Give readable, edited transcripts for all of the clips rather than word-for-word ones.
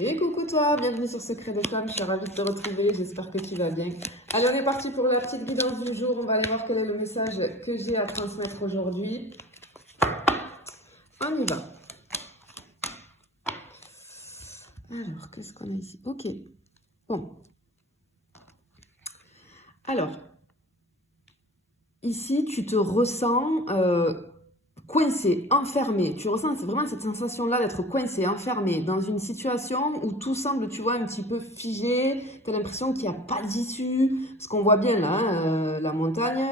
Et coucou toi, bienvenue sur Secret de Flamme, je suis ravie de te retrouver, j'espère que tu vas bien. Allez, on est parti pour la petite guidance du jour, on va aller voir quel est le message que j'ai à transmettre aujourd'hui. On y va. Alors, qu'est-ce qu'on a ici? Ok, bon. Alors, ici, tu te ressens coincé, enfermé. Tu ressens vraiment cette sensation-là d'être coincé, enfermé dans une situation où tout semble, tu vois, un petit peu figé. Tu as l'impression qu'il n'y a pas d'issue. Ce qu'on voit bien là, la montagne,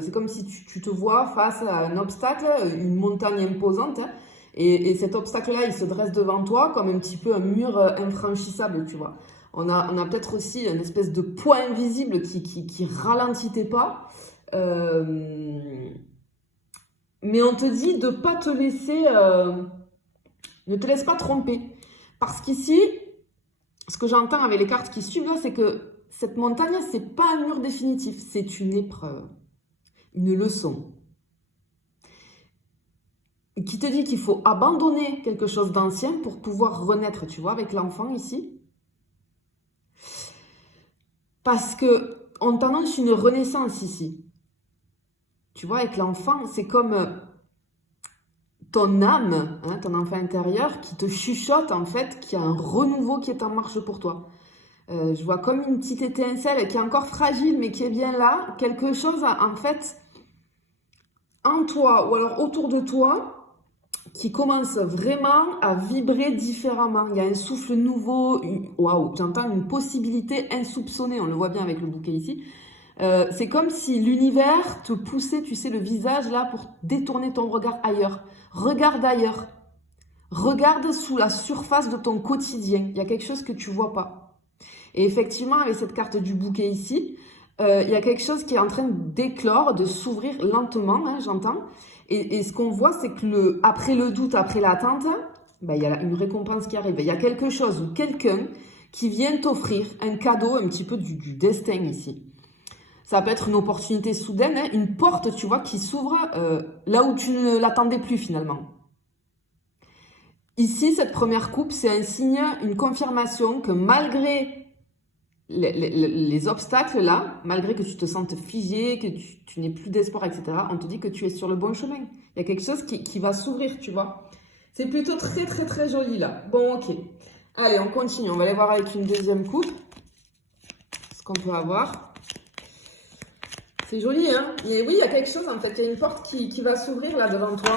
c'est comme si tu te vois face à un obstacle, une montagne imposante. Hein, et cet obstacle-là, il se dresse devant toi comme un petit peu un mur infranchissable, tu vois. On a peut-être aussi une espèce de poids invisible qui ralentit tes pas. Mais on te dit de ne pas te laisser, ne te laisse pas tromper. Parce qu'ici, ce que j'entends avec les cartes qui suivent là, c'est que cette montagne, c'est pas un mur définitif, c'est une épreuve, une leçon. Qui te dit qu'il faut abandonner quelque chose d'ancien pour pouvoir renaître, tu vois, avec l'enfant ici. Parce que on t'annonce une renaissance ici. Tu vois, avec l'enfant, c'est comme ton âme, hein, ton enfant intérieur, qui te chuchote en fait qu'il y a un renouveau qui est en marche pour toi. Je vois comme une petite étincelle qui est encore fragile mais qui est bien là. Quelque chose en fait en toi ou alors autour de toi qui commence vraiment à vibrer différemment. Il y a un souffle nouveau. Waouh, j'entends une possibilité insoupçonnée. On le voit bien avec le bouquet ici. C'est comme si l'univers te poussait, tu sais, le visage là pour détourner ton regard ailleurs. Regarde ailleurs. Regarde sous la surface de ton quotidien. Il y a quelque chose que tu vois pas. Et effectivement, avec cette carte du bouquet ici, il y a quelque chose qui est en train d'éclore, de s'ouvrir lentement, hein, j'entends. Et ce qu'on voit, c'est que après le doute, après l'attente, ben, il y a une récompense qui arrive. Il y a quelque chose ou quelqu'un qui vient t'offrir un cadeau, un petit peu du destin ici. Ça peut être une opportunité soudaine, hein, une porte, tu vois, qui s'ouvre là où tu ne l'attendais plus finalement. Ici, cette première coupe, c'est un signe, une confirmation que malgré les obstacles là, malgré que tu te sentes figé, que tu n'aies plus d'espoir, etc., on te dit que tu es sur le bon chemin. Il y a quelque chose qui va s'ouvrir, tu vois. C'est plutôt très, très, très joli là. Bon, ok. Allez, on continue. On va aller voir avec une deuxième coupe ce qu'on peut avoir. C'est joli, hein? Et oui, il y a quelque chose, en fait. Il y a une porte qui va s'ouvrir, là, devant toi.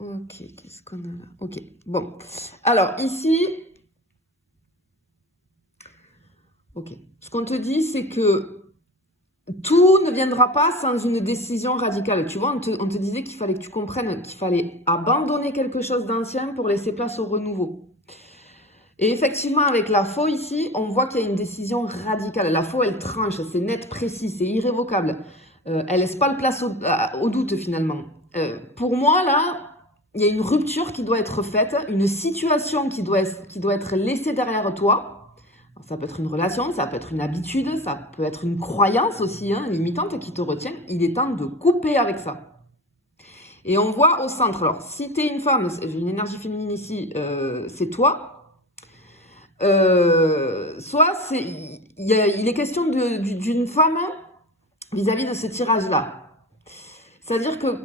Ok, qu'est-ce qu'on a là? Ok, bon. Alors, ici... Ok. Ce qu'on te dit, c'est que tout ne viendra pas sans une décision radicale. Tu vois, on te disait qu'il fallait que tu comprennes qu'il fallait abandonner quelque chose d'ancien pour laisser place au renouveau. Et effectivement, avec la faux ici, on voit qu'il y a une décision radicale. La faux, elle tranche, c'est net, précis, c'est irrévocable. Elle laisse pas de place au doute finalement. Pour moi, là, il y a une rupture qui doit être faite, une situation qui doit être laissée derrière toi. Alors, ça peut être une relation, ça peut être une habitude, ça peut être une croyance aussi, hein, limitante qui te retient. Il est temps de couper avec ça. Et on voit au centre, alors si tu es une femme, j'ai une énergie féminine ici, c'est toi. Soit il est question d'une femme vis-à-vis de ce tirage-là. C'est-à-dire que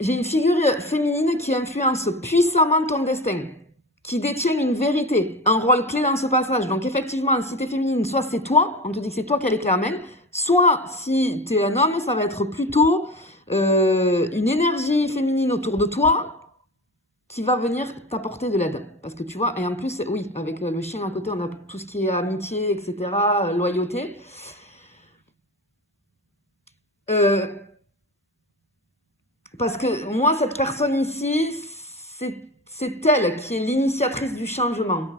j'ai une figure féminine qui influence puissamment ton destin, qui détient une vérité, un rôle clé dans ce passage. Donc effectivement, si tu es féminine, soit c'est toi, on te dit que c'est toi qui as les clés à main, soit si tu es un homme, ça va être plutôt une énergie féminine autour de toi qui va venir t'apporter de l'aide. Parce que tu vois, et en plus, oui, avec le chien à côté, on a tout ce qui est amitié, etc., loyauté. Parce que moi, cette personne ici, c'est elle qui est l'initiatrice du changement.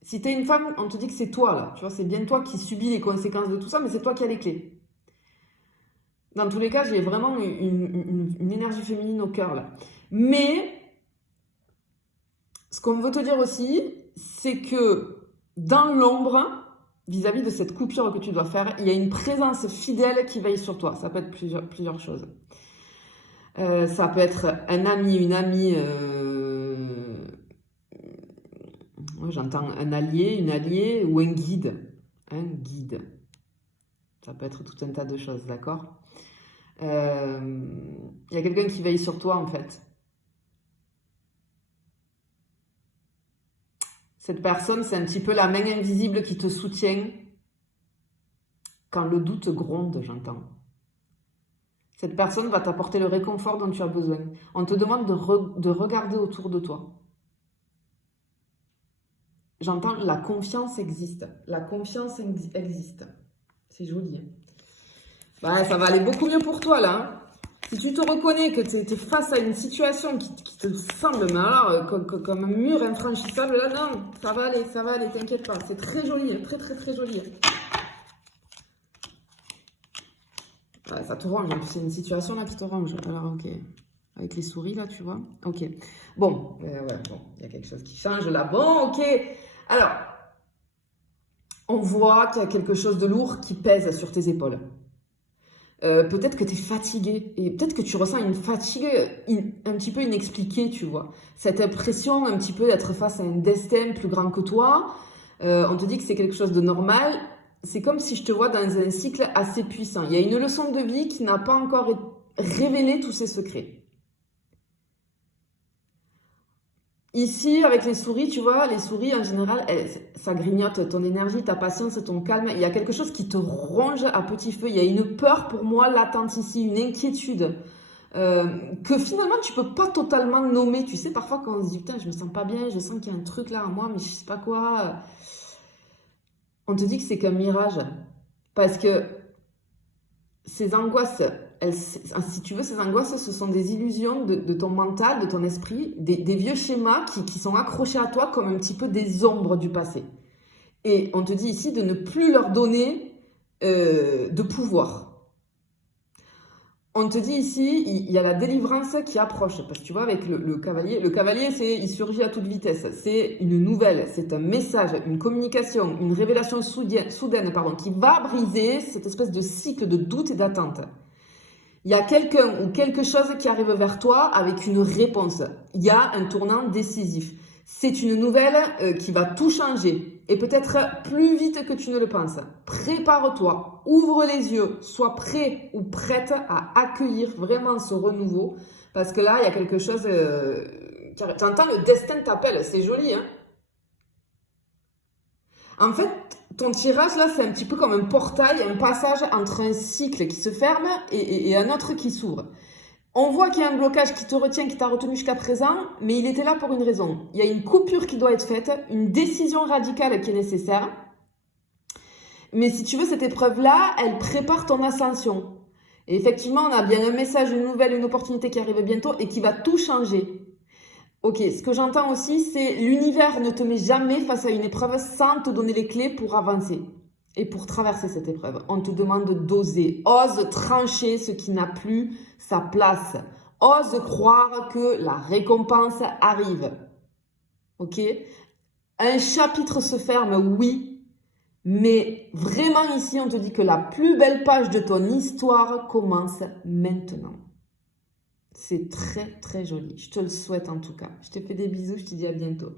Si tu es une femme, on te dit que c'est toi, là. Tu vois, c'est bien toi qui subis les conséquences de tout ça, mais c'est toi qui as les clés. Dans tous les cas, j'ai vraiment une énergie féminine au cœur, là. Mais, ce qu'on veut te dire aussi, c'est que dans l'ombre, vis-à-vis de cette coupure que tu dois faire, il y a une présence fidèle qui veille sur toi. Ça peut être plusieurs choses. Ça peut être un ami, une amie, j'entends un allié, une alliée ou un guide. Un guide. Ça peut être tout un tas de choses, d'accord? Il y a quelqu'un qui veille sur toi, en fait. Cette personne, c'est un petit peu la main invisible qui te soutient quand le doute gronde, j'entends. Cette personne va t'apporter le réconfort dont tu as besoin. On te demande de regarder autour de toi. J'entends la confiance existe. La confiance existe. C'est joli. Hein. Bah, ça va aller beaucoup mieux pour toi là. Hein. Si tu te reconnais que tu es face à une situation qui te semble mais alors, comme un mur infranchissable, là non, ça va aller, t'inquiète pas. C'est très joli, hein, très très très joli. Ouais, ça te ronge, c'est une situation là qui te ronge. Alors ok, avec les souris là, tu vois. Ok, bon, ouais, bon, il y a quelque chose qui change là. Bon, ok. Alors, on voit qu'il y a quelque chose de lourd qui pèse sur tes épaules. Peut-être que tu es fatigué et peut-être que tu ressens une fatigue un petit peu inexpliquée, tu vois. Cette impression un petit peu d'être face à un destin plus grand que toi. On te dit que c'est quelque chose de normal. C'est comme si je te vois dans un cycle assez puissant. Il y a une leçon de vie qui n'a pas encore révélé tous ses secrets. Ici, avec les souris, tu vois, les souris, en général, ça grignote ton énergie, ta patience, ton calme. Il y a quelque chose qui te ronge à petit feu. Il y a une peur, pour moi, latente ici, une inquiétude. Que finalement, tu peux pas totalement nommer. Tu sais, parfois, quand on se dit, putain, je me sens pas bien, je sens qu'il y a un truc là en moi, mais je sais pas quoi. On te dit que c'est qu'un mirage. Parce que ces angoisses, si tu veux, ces angoisses, ce sont des illusions de ton mental, de ton esprit, des vieux schémas qui sont accrochés à toi comme un petit peu des ombres du passé. Et on te dit ici de ne plus leur donner de pouvoir. On te dit ici, il y a la délivrance qui approche. Parce que tu vois, avec le cavalier, il surgit à toute vitesse. C'est une nouvelle, c'est un message, une communication, une révélation soudaine, qui va briser cette espèce de cycle de doute et d'attente. Il y a quelqu'un ou quelque chose qui arrive vers toi avec une réponse. Il y a un tournant décisif. C'est une nouvelle qui va tout changer. Et peut-être plus vite que tu ne le penses. Prépare-toi, ouvre les yeux, sois prêt ou prête à accueillir vraiment ce renouveau. Parce que là, il y a quelque chose... tu entends, le destin t'appelle, c'est joli, hein? En fait, ton tirage là, c'est un petit peu comme un portail, un passage entre un cycle qui se ferme et un autre qui s'ouvre. On voit qu'il y a un blocage qui te retient, qui t'a retenu jusqu'à présent, mais il était là pour une raison. Il y a une coupure qui doit être faite, une décision radicale qui est nécessaire. Mais si tu veux, cette épreuve-là, elle prépare ton ascension. Et effectivement, on a bien un message, une nouvelle, une opportunité qui arrive bientôt et qui va tout changer. Ok, ce que j'entends aussi, c'est l'univers ne te met jamais face à une épreuve sans te donner les clés pour avancer et pour traverser cette épreuve. On te demande d'oser. Ose trancher ce qui n'a plus sa place. Ose croire que la récompense arrive. Ok? Un chapitre se ferme, oui, mais vraiment ici, on te dit que la plus belle page de ton histoire commence maintenant. C'est très très joli. Je te le souhaite en tout cas. Je te fais des bisous, je te dis à bientôt.